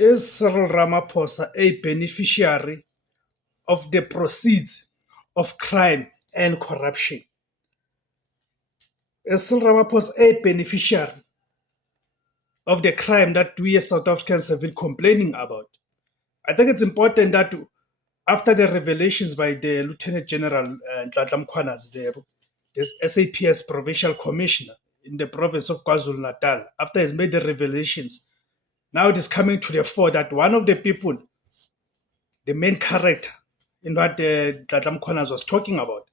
Is Cyril Ramaphosa a beneficiary of the proceeds of crime and corruption? Is Cyril Ramaphosa a beneficiary of the crime that we as South Africans have been complaining about? I think it's important that after the revelations by the Lieutenant General Nhlanhla Mkhwanazi, this SAPS Provincial Commissioner in the province of KwaZulu-Natal, after he's made the revelations, now it is coming to the fore that one of the people, the main character in what Nhlanhla Mkhwanazi was talking about,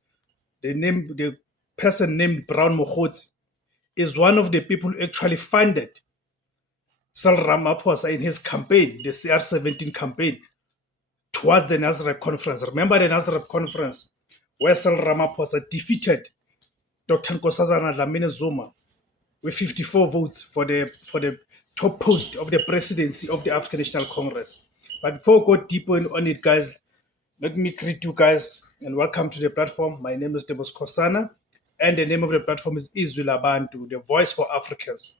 the person named Brown Mokhotsi, is one of the people who actually funded Cyril Ramaphosa in his campaign, the CR17 campaign, towards the Nasrec conference. Remember the Nasrec conference where Cyril Ramaphosa defeated Dr. Nkosazana Dlamini Zuma with 54 votes for the top post of the presidency of the African National Congress. But before we go deeper on it, guys, let me greet you guys and welcome to the platform. My name is Debos Kosana, and the name of the platform is Izwi Labantu, the voice for Africans.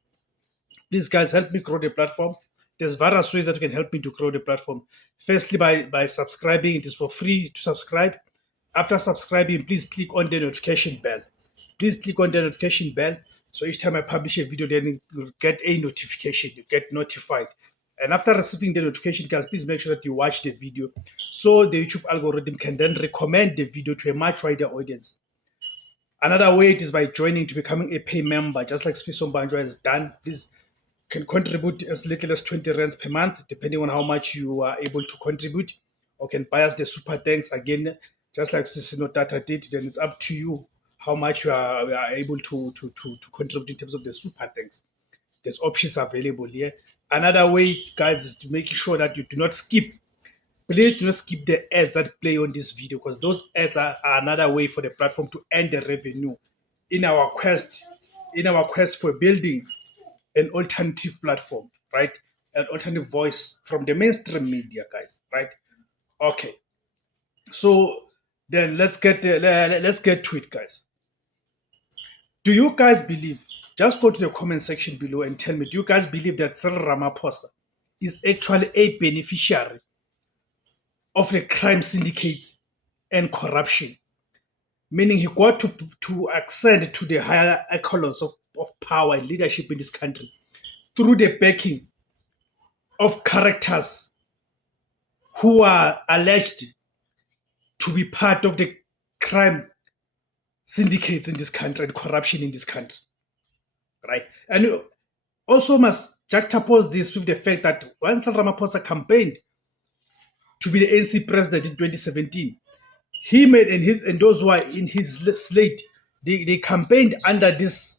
Please, guys, help me grow the platform. There's various ways that you can help me to grow the platform. Firstly, by subscribing. It is for free to subscribe. After subscribing, please click on the notification bell. Please click on the notification bell. So each time I publish a video, then you get a notification. You get notified. And after receiving the notification, guys, please make sure that you watch the video so the YouTube algorithm can then recommend the video to a much wider audience. Another way it is by joining to becoming a pay member, just like Sfiso Mbanjwa has done. Please can contribute as little as 20 rands per month, depending on how much you are able to contribute, or can buy us the super thanks again, just like Sisino Tata did. Then it's up to you how much you are able to contribute in terms of the super thanks. There's options available here. Another way, guys, is to make sure that you do not skip. Please do not skip the ads that play on this video, because those ads are another way for the platform to earn the revenue in our quest for building an alternative platform, right? An alternative voice from the mainstream media, guys, right? Okay. So then let's get to it, guys. Do you guys believe? Just go to the comment section below and tell me, do you guys believe that Cyril Ramaphosa is actually a beneficiary of the crime syndicates and corruption? Meaning he got to ascend to the higher echelons of power and leadership in this country through the backing of characters who are alleged to be part of the crime syndicates in this country and corruption in this country, right? And you also must juxtapose this with the fact that when Cyril Ramaphosa campaigned to be the ANC president in 2017, he made and those who are in his slate, they campaigned under this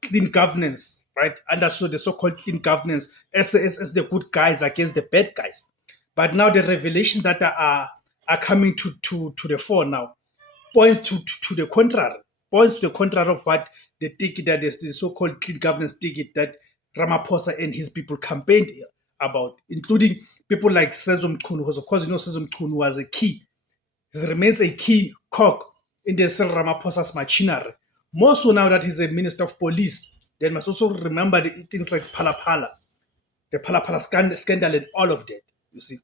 clean governance, right? Under the so-called clean governance as the good guys against the bad guys. But now the revelations that are coming to the fore now points to the contrary. Points to the contrary of what the ticket that is the so-called clean governance ticket that Ramaphosa and his people campaigned about, including people like Senzo Mchunu, because of course you know Senzo Mchunu was a key. He remains a key cog in the Cyril Ramaphosa's machinery. More so now that he's a minister of police, then must also remember the things like the Phala scandal and all of that, you see.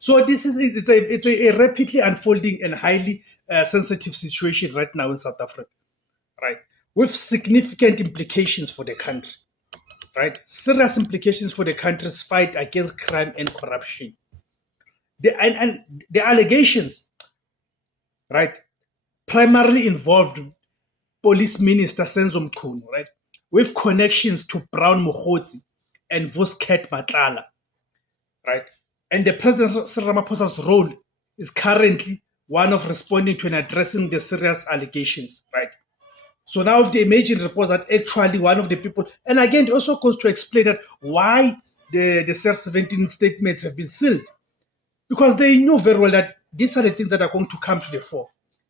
So this is it's a rapidly unfolding and highly sensitive situation right now in South Africa, right? With significant implications for the country, right? Serious implications for the country's fight against crime and corruption. And the allegations, right, primarily involved Police Minister Senzo Mchunu, right, with connections to Brown Mokhotsi and Vusket Matlala, right? And the President Cyril Ramaphosa's role is currently one of responding to and addressing the serious allegations, right? So now the imaging report that actually one of the people, and again, it also goes to explain that why the CR17 statements have been sealed, because they knew very well that these are the things that are going to come to the fore.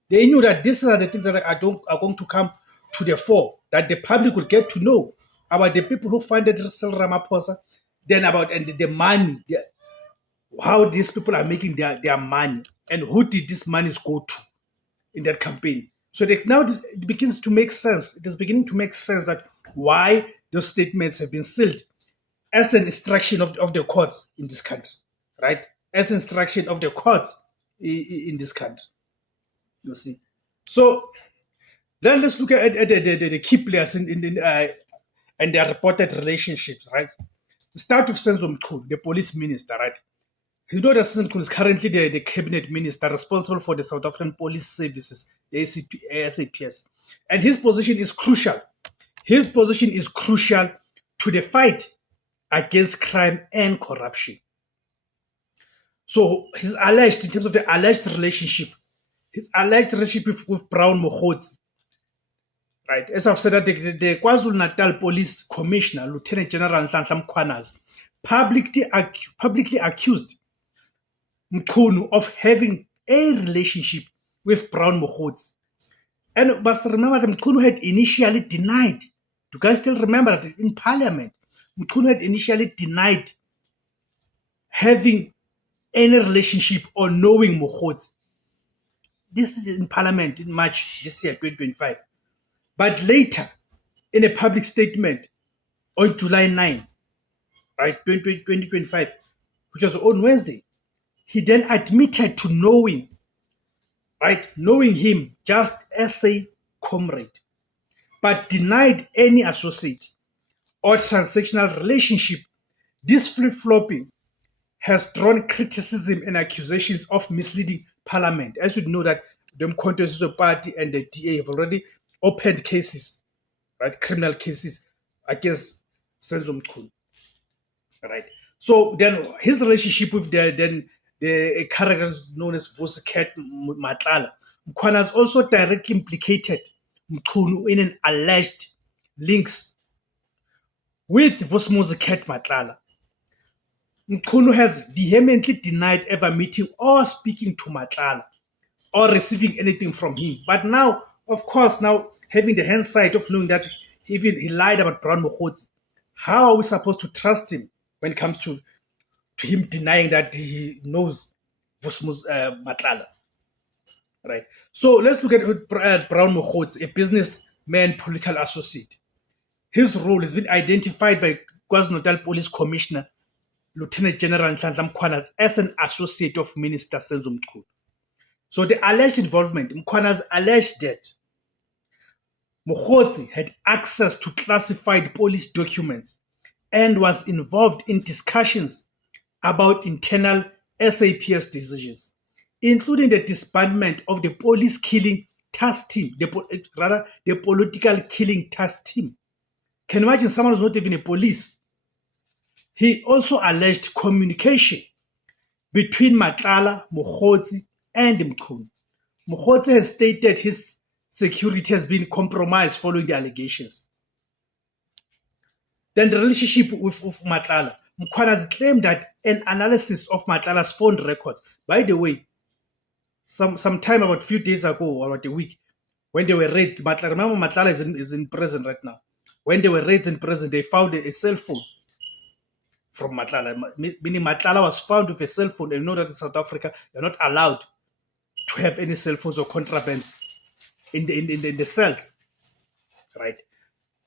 They knew that these are the things that are going to come to the fore, that the public will get to know about the people who funded Cyril Ramaphosa, then about and the money, how these people are making their money, and who did this money go to in that campaign. So now it begins to make sense. It is beginning to make sense that why those statements have been sealed. as an instruction of the courts in this country, right? As instruction of the courts in this country. You see. So then let's look at the key players and their reported relationships, right? Start with Senzo Mchunu, the police minister, right? You know that Senzo Mchunu is currently the cabinet minister responsible for the South African Police Services, the SAPS. And his position is crucial. His position is crucial to the fight against crime and corruption. So he's alleged, in terms of the alleged relationship, his alleged relationship with Brown Mokgotsi, right? As I've said, that the KwaZulu-Natal Police Commissioner, Lieutenant General Nhlanhla Mkhwanazi, publicly accused Mchunu of having a relationship with Brown Mokgotsi. And must remember that Mchunu had initially denied. Do you guys still remember that in Parliament, Mchunu had initially denied having any relationship or knowing Mokgotsi. This is in Parliament in March this year, 2025. But later, in a public statement on July 9, right, 2025, which was on Wednesday, he then admitted to knowing him just as a comrade, but denied any associate or transactional relationship. This flip-flopping has drawn criticism and accusations of misleading Parliament. As you know that the Mkhonto Party and the DA have already opened cases, right, criminal cases against Senzo Mchunu, right? So then his relationship with the character known as Vusiket Matlala, Mkhwanazi also directly implicated Mchunu in an alleged links with Vusiket Matlala. Mchunu has vehemently denied ever meeting or speaking to Matlala or receiving anything from him. But now, of course, now having the hindsight of knowing that even he lied about Brown Mokgotsi, how are we supposed to trust him when it comes to him denying that he knows Matlala? Right. So let's look at Brown Mokgotsi, a businessman, political associate. His role has been identified by KwaZulu-Natal Police Commissioner Lieutenant General Nhlanhla Mkhwanazi as an associate of Minister Senzo Mchunu. So the alleged involvement, Mkhwanazi alleged that Mokgotsi had access to classified police documents and was involved in discussions about internal SAPS decisions, including the disbandment of the police killing task team, the political killing task team. Can you imagine someone who's not even a police? He also alleged communication between Matlala, Mokgotsi, and Mchunu. Mokgotsi has stated his security has been compromised following the allegations. Then the relationship with Matlala. Mkhwanazi claimed that an analysis of Matlala's phone records, by the way, some time about a few days ago or about a week, when they were raids, remember Matlala is in prison right now. When they were raids in prison, they found a cell phone from Matlala, meaning Matlala was found with a cell phone. And you know that in South Africa, you're not allowed to have any cell phones or contrabands in the cells, right?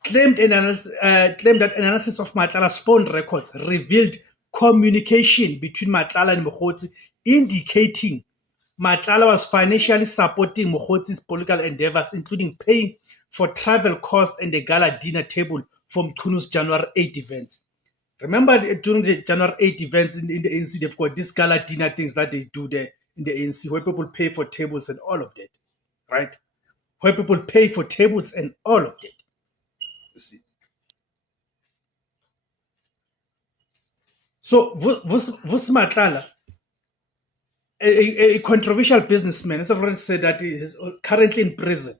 Claimed that analysis of Matlala's phone records revealed communication between Matlala and Mokgotsi, indicating Matlala was financially supporting Mokgotsi's political endeavors, including paying for travel costs and the gala dinner table for Mchunu's January 8 events. Remember during the January 8 events in the ANC, they've got these gala dinner things that they do there in the ANC, where people pay for tables and all of that, right? Where people pay for tables and all of that. You see. So Vusi Matlala, a controversial businessman, as I've already said, that he is currently in prison,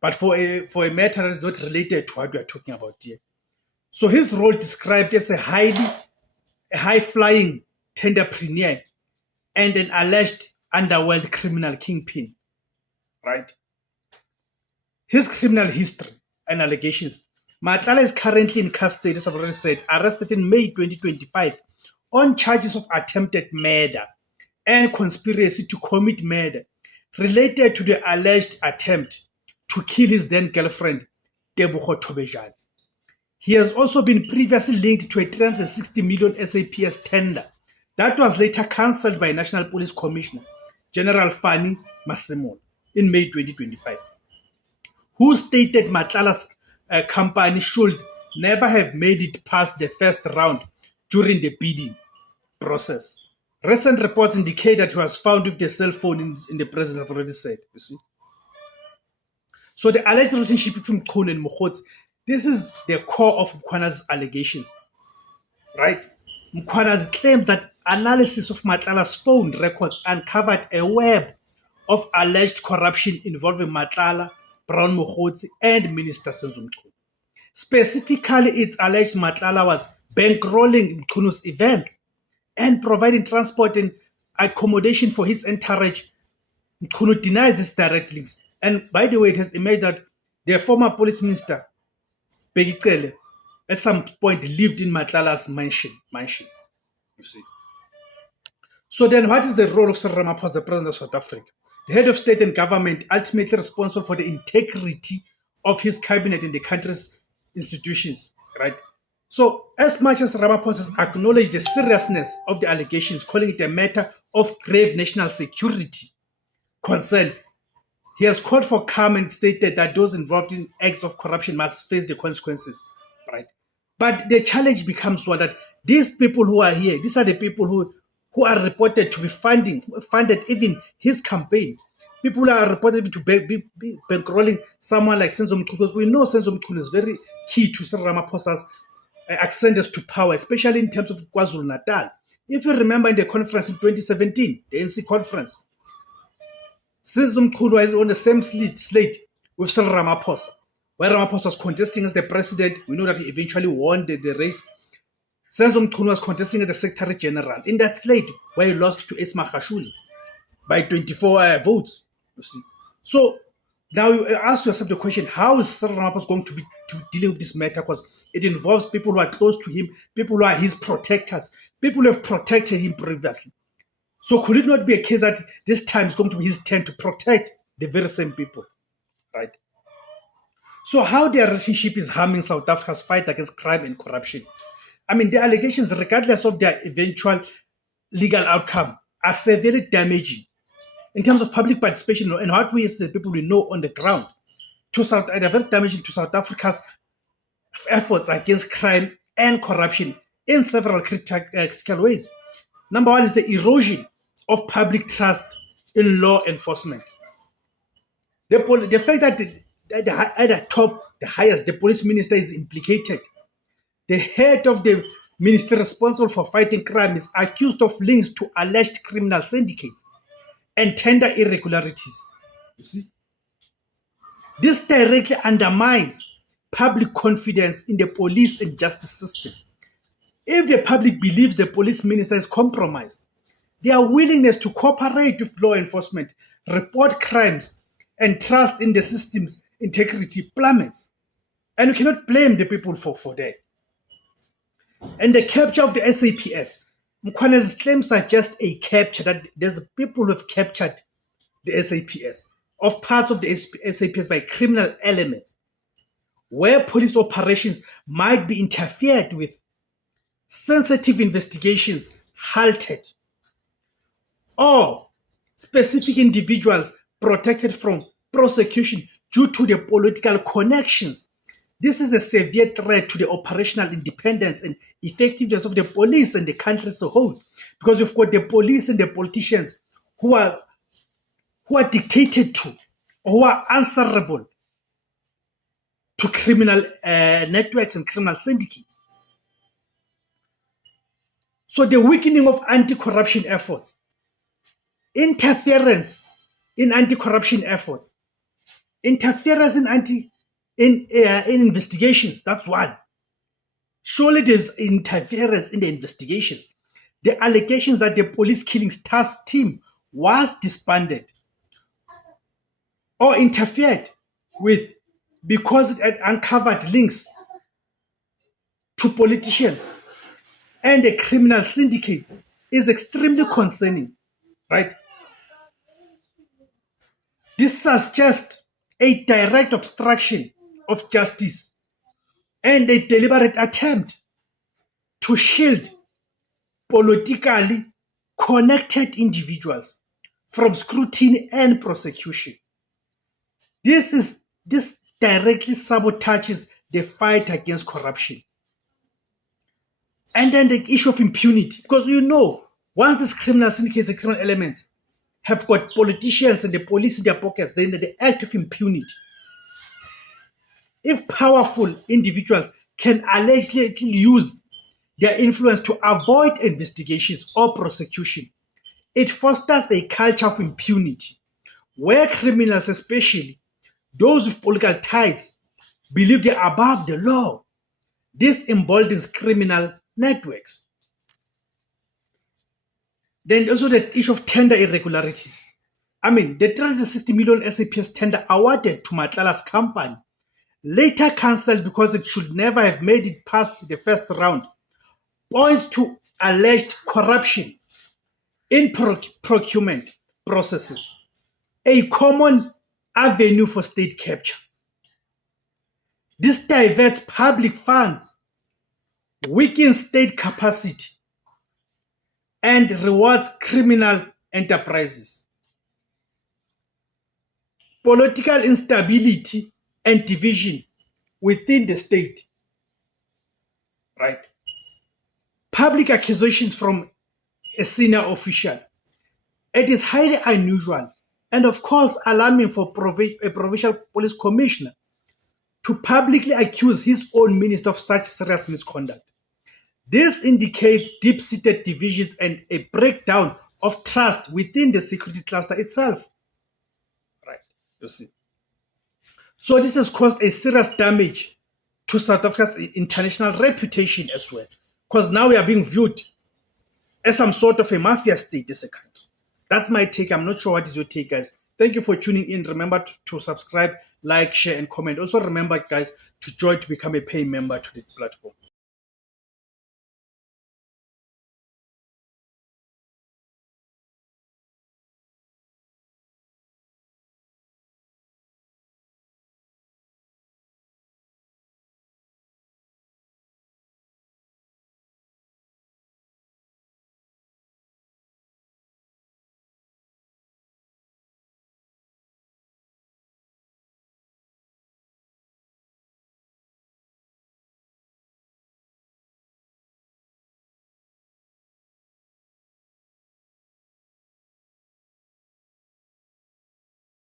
but for a matter that is not related to what we are talking about here. So his role described as a high-flying tenderpreneur and an alleged underworld criminal kingpin, right? His criminal history and allegations. Matlala is currently in custody, as I've already said, arrested in May 2025 on charges of attempted murder and conspiracy to commit murder related to the alleged attempt to kill his then girlfriend, Tebogo Thobejane. He has also been previously linked to a 360 million SAPS tender that was later cancelled by National Police Commissioner General Fanny Masemola in May 2025, who stated Matlala's company should never have made it past the first round during the bidding process. Recent reports indicate that he was found with the cell phone in the presence, I've already said, you see. So the alleged relationship between Mkhunu and Mokgotsi, this is the core of Mkhwana's allegations, right? Mkhwana's claims that analysis of Matlala's phone records uncovered a web of alleged corruption involving Matlala, Brown Mokgotsi, and Minister Senzo Mchunu. Specifically, it's alleged Matlala was bankrolling Mkhunu's events and providing transport and accommodation for his entourage. Mkhunu denies these direct links. And by the way, it has emerged that the former police minister, Bheki Cele, at some point lived in Matlala's mansion. You see. So then what is the role of Cyril Ramaphosa, the president of South Africa? The head of state and government, ultimately responsible for the integrity of his cabinet and the country's institutions, right? So as much as Ramaphosa has acknowledged the seriousness of the allegations, calling it a matter of grave national security concern, he has called for calm and stated that those involved in acts of corruption must face the consequences, right? But the challenge becomes one that these people who are here, these are the people who are reported to be funded even his campaign. People are reported to be bankrolling someone like Senzo Mchunu, because we know Senzo Mchunu is very key to Cyril Ramaphosa's ascendance to power, especially in terms of KwaZulu-Natal. If you remember in the conference in 2017, the NC conference, Senzo Mchunu was on the same slate with Cyril Ramaphosa, where Ramaphosa was contesting as the president. We know that he eventually won the race. Senzo Mchunu was contesting as the Secretary General in that slate, where he lost to Esma Khashuli by 24 votes. You see. So now you ask yourself the question: how is Cyril Ramaphosa going to be dealing with this matter? Because it involves people who are close to him, people who are his protectors, people who have protected him previously. So could it not be a case that this time is going to be his turn to protect the very same people, right? So how their relationship is harming South Africa's fight against crime and corruption? I mean, the allegations, regardless of their eventual legal outcome, are severely damaging in terms of public participation and what we as the people we know on the ground. They're very damaging to South Africa's efforts against crime and corruption in several critical ways. Number one is the erosion of public trust in law enforcement. The fact that at the top, the highest, the police minister is implicated. The head of the ministry responsible for fighting crime is accused of links to alleged criminal syndicates and tender irregularities. You see, this directly undermines public confidence in the police and justice system. If the public believes the police minister is compromised, their willingness to cooperate with law enforcement, report crimes, and trust in the system's integrity plummets. And you cannot blame the people for that. And the capture of the SAPS, Mkhwana's claims are just a capture, that there's people who have captured the SAPS, of parts of the SAPS by criminal elements, where police operations might be interfered with, sensitive investigations halted, or specific individuals protected from prosecution due to their political connections. This is a severe threat to the operational independence and effectiveness of the police and the country as a whole, because you've got the police and the politicians who are dictated to, or who are answerable to criminal networks and criminal syndicates. So the weakening of anti-corruption efforts, interference in anti-corruption efforts, interference in investigations, that's one. Surely there's interference in the investigations. The allegations that the police killings task team was disbanded or interfered with because it had uncovered links to politicians and a criminal syndicate is extremely concerning, right? This suggests a direct obstruction of justice and a deliberate attempt to shield politically connected individuals from scrutiny and prosecution. This directly sabotages the fight against corruption. And then the issue of impunity, because once these criminal syndicates and criminal elements have got politicians and the police in their pockets, then the act of impunity. If powerful individuals can allegedly use their influence to avoid investigations or prosecution, it fosters a culture of impunity where criminals, especially those with political ties, believe they are above the law. This emboldens criminal networks. Then also the issue of tender irregularities. I mean, the 360 million SAPS tender awarded to Matlala's company, later cancelled because it should never have made it past the first round, points to alleged corruption in procurement processes, a common avenue for state capture. This diverts public funds, weakens state capacity, and rewards criminal enterprises. Political instability and division within the state. Right? Public accusations from a senior official. It is highly unusual and of course alarming for a provincial police commissioner to publicly accuse his own minister of such serious misconduct. This indicates deep-seated divisions and a breakdown of trust within the security cluster itself. Right, you see. So this has caused a serious damage to South Africa's international reputation as well, because now we are being viewed as some sort of a mafia state as a country. That's my take. I'm not sure what is your take, guys. Thank you for tuning in. Remember to subscribe, like, share, and comment. Also remember, guys, to join to become a paying member to the platform.